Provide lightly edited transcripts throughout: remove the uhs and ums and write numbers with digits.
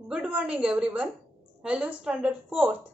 Good morning everyone. Hello standard fourth.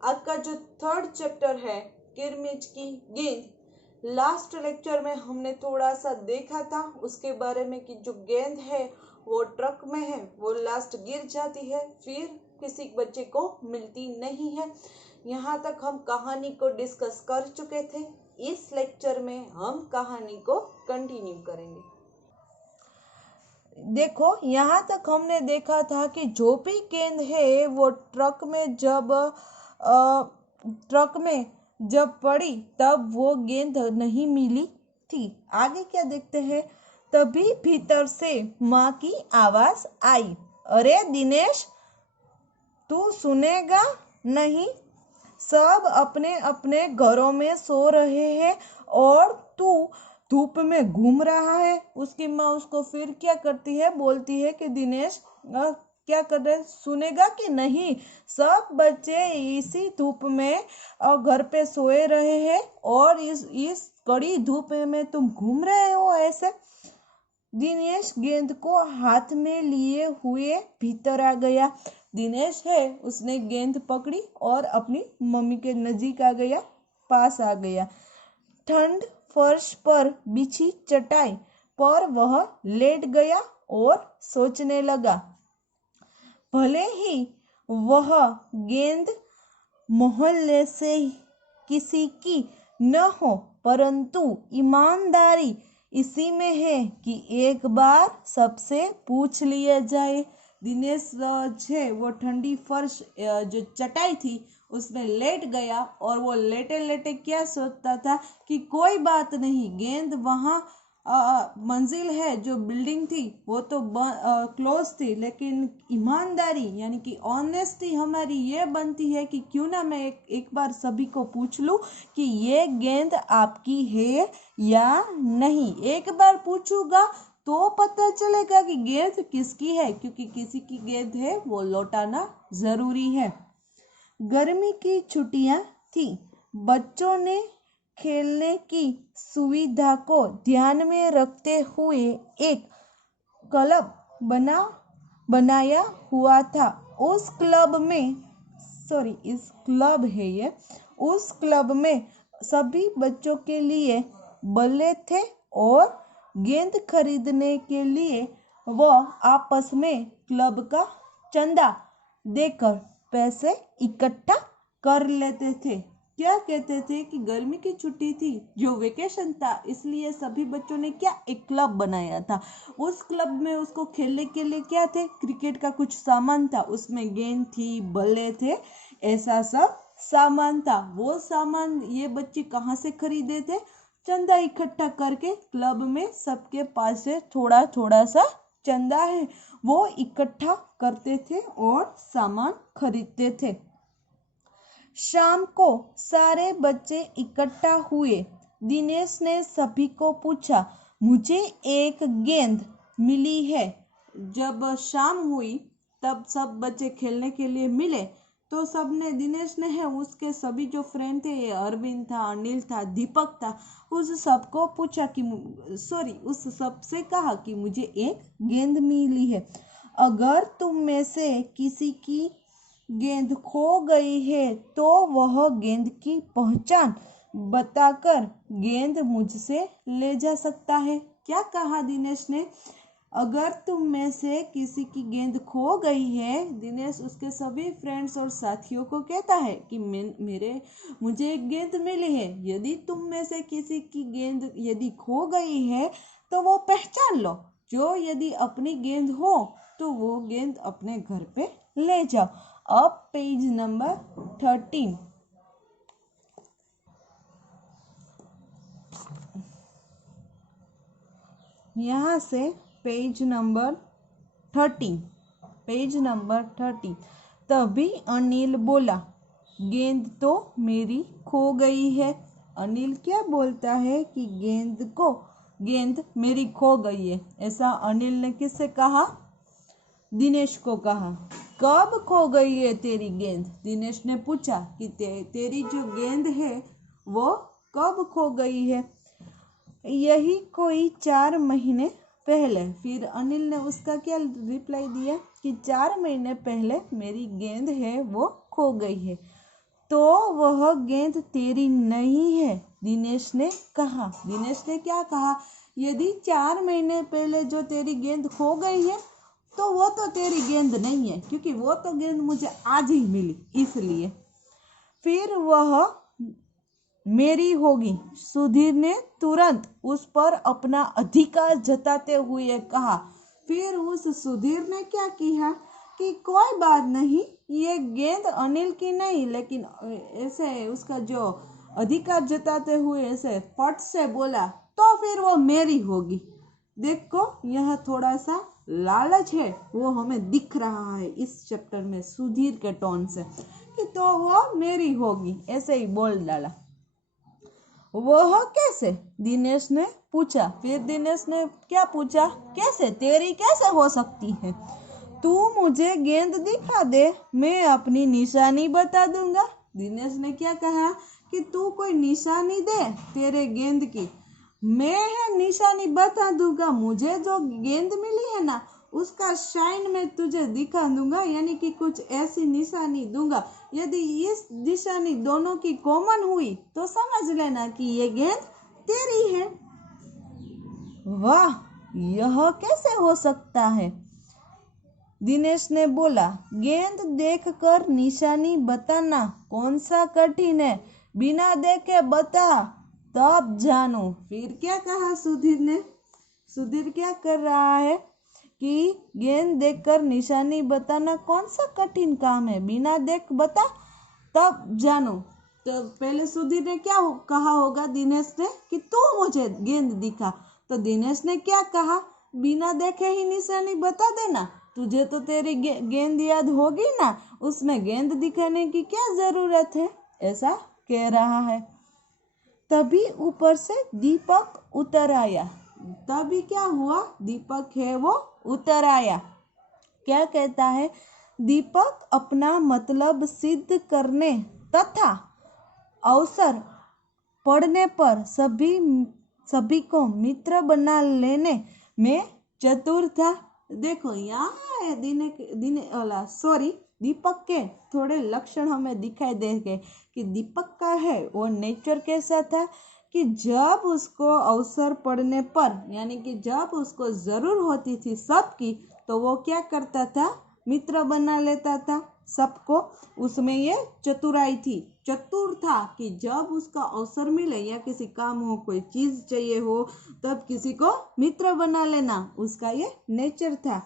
आज का जो थर्ड चैप्टर है किरमिच की गेंद। लास्ट लेक्चर में हमने थोड़ा सा देखा था उसके बारे में कि जो गेंद है वो ट्रक में है, वो लास्ट गिर जाती है, फिर किसी बच्चे को मिलती नहीं है। यहाँ तक हम कहानी को डिस्कस कर चुके थे। इस लेक्चर में हम कहानी को कंटिन्यू करेंगे। देखो, यहाँ तक हमने देखा था कि जो भी गेंद है वो ट्रक में जब पड़ी तब वो गेंद नहीं मिली थी। आगे क्या देखते हैं? तभी भीतर से माँ की आवाज आई, अरे दिनेश, तू सुनेगा नहीं? सब अपने अपने घरों में सो रहे हैं और तू धूप में घूम रहा है। उसकी माँ उसको फिर क्या करती है, बोलती है कि दिनेश क्या कर रहे, सुनेगा कि नहीं? सब बच्चे इसी धूप में घर पे सोए रहे हैं और इस कड़ी धूप में तुम घूम रहे हो ऐसे। दिनेश गेंद को हाथ में लिए हुए भीतर आ गया। दिनेश है, उसने गेंद पकड़ी और अपनी मम्मी के नजीक आ गया, पास आ गया। ठंड फर्श पर बिछी चटाई पर वह लेट गया और सोचने लगा। भले ही वह गेंद मोहल्ले से किसी की न हो, परंतु ईमानदारी इसी में है कि एक बार सबसे पूछ लिया जाए। दिनेश है वो ठंडी फर्श जो चटाई थी उसमें लेट गया और वो लेटे लेटे क्या सोचता था कि कोई बात नहीं, गेंद वहाँ मंजिल है, जो बिल्डिंग थी वो तो क्लोज थी, लेकिन ईमानदारी यानी कि ऑनेस्टी हमारी ये बनती है कि क्यों ना मैं एक बार सभी को पूछ लूँ कि ये गेंद आपकी है या नहीं। एक बार पूछूंगा तो पता चलेगा कि गेंद किसकी है, क्योंकि किसी की गेंद है वो लौटाना जरूरी है। गर्मी की छुट्टियां थी। बच्चों ने खेलने की सुविधा को ध्यान में रखते हुए एक क्लब बनाया हुआ था। उस क्लब में सभी बच्चों के लिए बल्ले थे और गेंद खरीदने के लिए वो आपस में क्लब का चंदा देकर पैसे इकट्ठा कर लेते थे। क्या कहते थे कि गर्मी की छुट्टी थी, जो वेकेशन था, इसलिए सभी बच्चों ने क्या एक क्लब बनाया था। उस क्लब में उसको खेलने के लिए क्या थे, क्रिकेट का कुछ सामान था, उसमें गेंद थी, बल्ले थे, ऐसा सब सामान था। वो सामान ये बच्चे कहाँ से खरीदे थे? चंदा इकट्ठा करके क्लब में सबके पास से थोड़ा थोड़ा सा चंदा है वो इकट्ठा करते थे और सामान खरीदते थे। शाम को सारे बच्चे इकट्ठा हुए। दिनेश ने सभी को पूछा, मुझे एक गेंद मिली है। जब शाम हुई तब सब बच्चे खेलने के लिए मिले तो सबने, दिनेश ने है उसके सभी जो फ्रेंड थे, अरविंद था, अनिल था, दीपक था, उस सबको पूछा कि उस सबसे कहा कि मुझे एक गेंद मिली है। अगर तुम में से किसी की गेंद खो गई है तो वह गेंद की पहचान बताकर गेंद मुझसे ले जा सकता है। क्या कहा दिनेश ने? अगर तुम में से किसी की गेंद खो गई है, दिनेश उसके सभी फ्रेंड्स और साथियों को कहता है कि मुझे एक गेंद मिली है। यदि तुम में से किसी की गेंद यदि खो गई है तो वो पहचान लो, जो यदि अपनी गेंद हो तो वो गेंद अपने घर पे ले जाओ। अब पेज नंबर 13। यहाँ से पेज नंबर 13। तभी अनिल बोला, गेंद तो मेरी खो गई है। अनिल क्या बोलता है कि गेंद मेरी खो गई है। ऐसा अनिल ने किससे कहा? दिनेश को कहा। कब खो गई है तेरी गेंद? दिनेश ने पूछा कि तेरी जो गेंद है वो कब खो गई है? यही कोई 4 महीने पहले। फिर अनिल ने उसका क्या रिप्लाई दिया कि 4 महीने पहले मेरी गेंद है वो खो गई है। तो वह गेंद तेरी नहीं है, दिनेश ने कहा। दिनेश ने क्या कहा? यदि 4 महीने पहले जो तेरी गेंद खो गई है तो वो तो तेरी गेंद नहीं है, क्योंकि वो तो गेंद मुझे आज ही मिली, इसलिए। फिर वह मेरी होगी, सुधीर ने तुरंत उस पर अपना अधिकार जताते हुए कहा। फिर उस सुधीर ने क्या किया कि कोई बात नहीं, ये गेंद अनिल की नहीं, लेकिन ऐसे उसका जो अधिकार जताते हुए ऐसे पट से बोला, तो फिर वो मेरी होगी। देखो, यह थोड़ा सा लालच है वो हमें दिख रहा है इस चैप्टर में सुधीर के टोन से, कि तो वो मेरी होगी, ऐसे ही बोल डाला। वह कैसे? दिनेश ने पूछा। फिर दिनेश ने क्या पूछा? कैसे? तेरी कैसे हो सकती है? तू मुझे गेंद दिखा दे, मैं अपनी निशानी बता दूंगा। दिनेश ने क्या कहा कि तू कोई निशानी दे तेरे गेंद की, मैं है निशानी बता दूंगा। मुझे जो गेंद मिली है ना, उसका शाइन मैं तुझे दिखा दूंगा, यानी कि कुछ ऐसी निशानी दूंगा। यदि इस निशानी दोनों की कॉमन हुई तो समझ लेना कि ये गेंद तेरी है। वाह, यह कैसे हो सकता है? दिनेश ने बोला। गेंद देखकर निशानी बताना कौन सा कठिन है, बिना देखे बता तब जानू। फिर क्या कहा सुधीर ने? सुधीर क्या कर रहा है कि गेंद देखकर निशानी बताना कौन सा कठिन काम है, बिना देख बता तब जानू। तो पहले सुधीर ने क्या कहा होगा दिनेश ने कि तू मुझे गेंद दिखा, तो दिनेश ने क्या कहा? बिना देखे ही निशानी बता देना, तुझे तो तेरी गेंद याद होगी ना, उसमें गेंद दिखाने की क्या जरूरत है, ऐसा कह रहा है। तभी ऊपर से दीपक उतर आया। तभी क्या हुआ? दीपक है वो उतर आया। क्या कहता है? दीपक अपना मतलब सिद्ध करने तथा अवसर पड़ने पर सभी को मित्र बना लेने में चतुर था। देखो, यहाँ दीपक के थोड़े लक्षण हमें दिखाई देंगे कि दीपक का है वो नेचर कैसा था कि जब उसको अवसर पड़ने पर, यानी कि जब उसको जरूर होती थी सबकी, तो वो क्या करता था? मित्र बना लेता था सबको। उसमें ये चतुराई थी, चतुर था कि जब उसका अवसर मिले या किसी काम हो, कोई चीज चाहिए हो, तब किसी को मित्र बना लेना उसका ये नेचर था।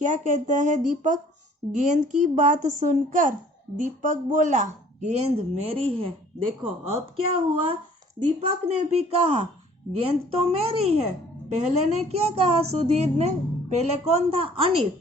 क्या कहता है दीपक? गेंद की बात सुनकर दीपक बोला, गेंद मेरी है। देखो, अब क्या हुआ? दीपक ने भी कहा गेंद तो मेरी है। पहले ने क्या कहा? सुधीर ने। पहले कौन था? अनिल।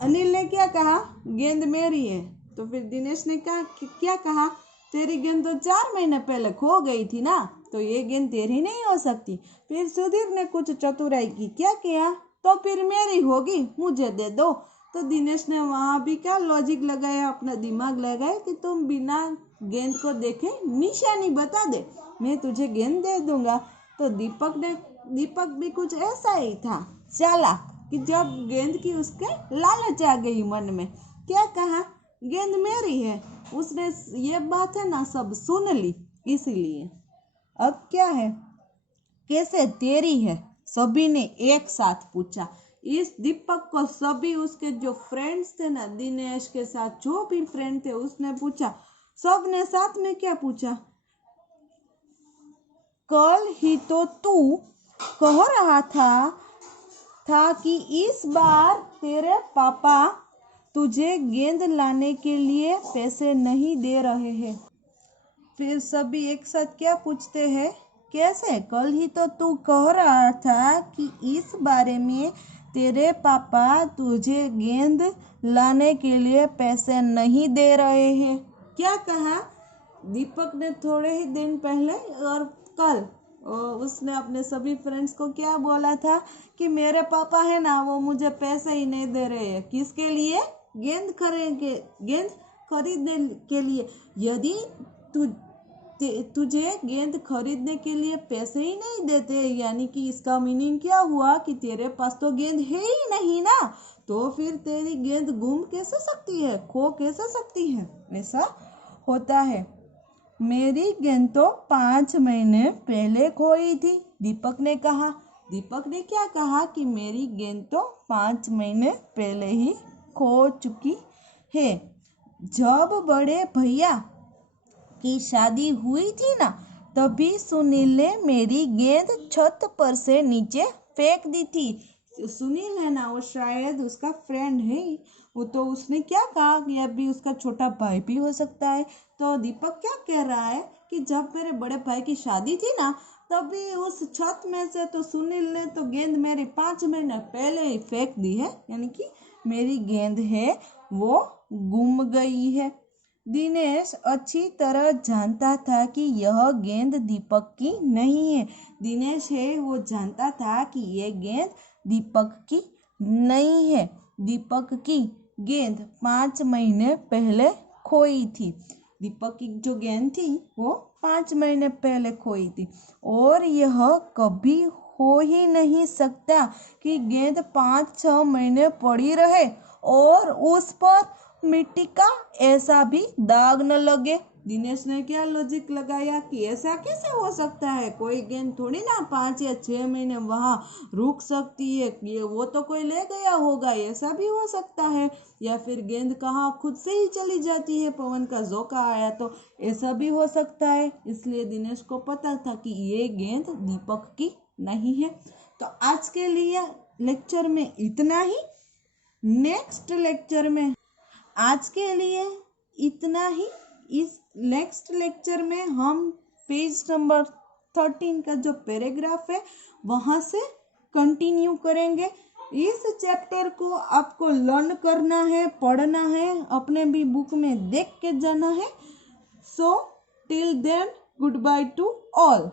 अनिल ने क्या कहा? गेंद मेरी है। तो फिर दिनेश ने क्या कहा? तेरी गेंद तो 4 महीने पहले खो गई थी ना, तो ये गेंद तेरी नहीं हो सकती। फिर सुधीर ने कुछ चतुराई की, क्या किया? तो फिर मेरी होगी, मुझे दे दो। तो दिनेश ने वहां भी क्या लॉजिक लगाया, अपना दिमाग लगाया कि तुम बिना गेंद को देखे निशानी बता दे, मैं तुझे गेंद दे दूंगा। तो दीपक भी कुछ ऐसा ही था, चालाक, कि जब गेंद की उसके लालच आ गई मन में, क्या कहा? गेंद मेरी है। उसने ये बात है ना सब सुन ली, इसलिए। अब क्या है? कैसे तेरी है? सभी ने एक साथ पूछा। इस दीपक को सभी उसके जो फ्रेंड्स थे ना, दिनेश के साथ जो भी फ्रेंड थे, उसने पूछा। सबने साथ में क्या पूछा? कल ही तो तू कह रहा था कि इस बार तेरे पापा तुझे गेंद लाने के लिए पैसे नहीं दे रहे हैं। फिर सभी एक साथ क्या पूछते हैं? कैसे? कल ही तो तू कह रहा था कि इस बारे में तेरे पापा तुझे गेंद लाने के लिए पैसे नहीं दे रहे हैं। क्या कहा दीपक ने थोड़े ही दिन पहले और कल? उसने अपने सभी फ्रेंड्स को क्या बोला था कि मेरे पापा है ना, वो मुझे पैसे ही नहीं दे रहे हैं। किसके लिए? गेंद खरीदने के लिए। यदि तुझे गेंद खरीदने के लिए पैसे ही नहीं देते, यानी कि इसका मीनिंग क्या हुआ कि तेरे पास तो गेंद है ही नहीं ना, तो फिर तेरी गेंद गुम कैसे सकती है, खो कैसे सकती है। ऐसा होता है। मेरी गेंद तो 5 महीने पहले खोई थी, दीपक ने कहा। दीपक ने क्या कहा कि मेरी गेंद तो 5 महीने पहले ही खो चुकी है। जब बड़े भैया की शादी हुई थी ना, तभी सुनील ने मेरी गेंद छत पर से नीचे फेंक दी थी। सुनील है ना, वो शायद उसका फ्रेंड है, वो तो उसने क्या कहा कि अभी उसका छोटा भाई भी हो सकता है। तो दीपक क्या कह रहा है कि जब मेरे बड़े भाई की शादी थी ना, तभी उस छत में से तो सुनील ने तो गेंद मेरी 5 महीने पहले ही फेंक दी है, यानी कि मेरी गेंद है वो गुम गई है। दिनेश अच्छी तरह जानता था कि यह गेंद दीपक की नहीं है। दिनेश है वो जानता था कि यह गेंद दीपक की नहीं है। दीपक की गेंद 5 महीने पहले खोई थी। दीपक की जो गेंद थी वो 5 महीने पहले खोई थी, और यह कभी हो ही नहीं सकता कि गेंद 5-6 महीने पड़ी रहे और उस पर मिट्टी का ऐसा भी दाग न लगे। दिनेश ने क्या लॉजिक लगाया कि ऐसा कैसे हो सकता है, कोई गेंद थोड़ी ना 5 या 6 महीने वहां रुक सकती है, ये वो तो कोई ले गया होगा, ऐसा भी हो सकता है। या फिर गेंद कहाँ खुद से ही चली जाती है, पवन का झोंका आया तो ऐसा भी हो सकता है। इसलिए दिनेश को पता था कि ये गेंद दीपक की नहीं है। तो आज के लिए लेक्चर में इतना ही। नेक्स्ट लेक्चर में आज के लिए इतना ही। इस नेक्स्ट लेक्चर में हम पेज नंबर 13 का जो पैराग्राफ है वहाँ से कंटिन्यू करेंगे। इस चैप्टर को आपको लर्न करना है, पढ़ना है, अपने भी बुक में देख के जाना है। So till then, good bye to all.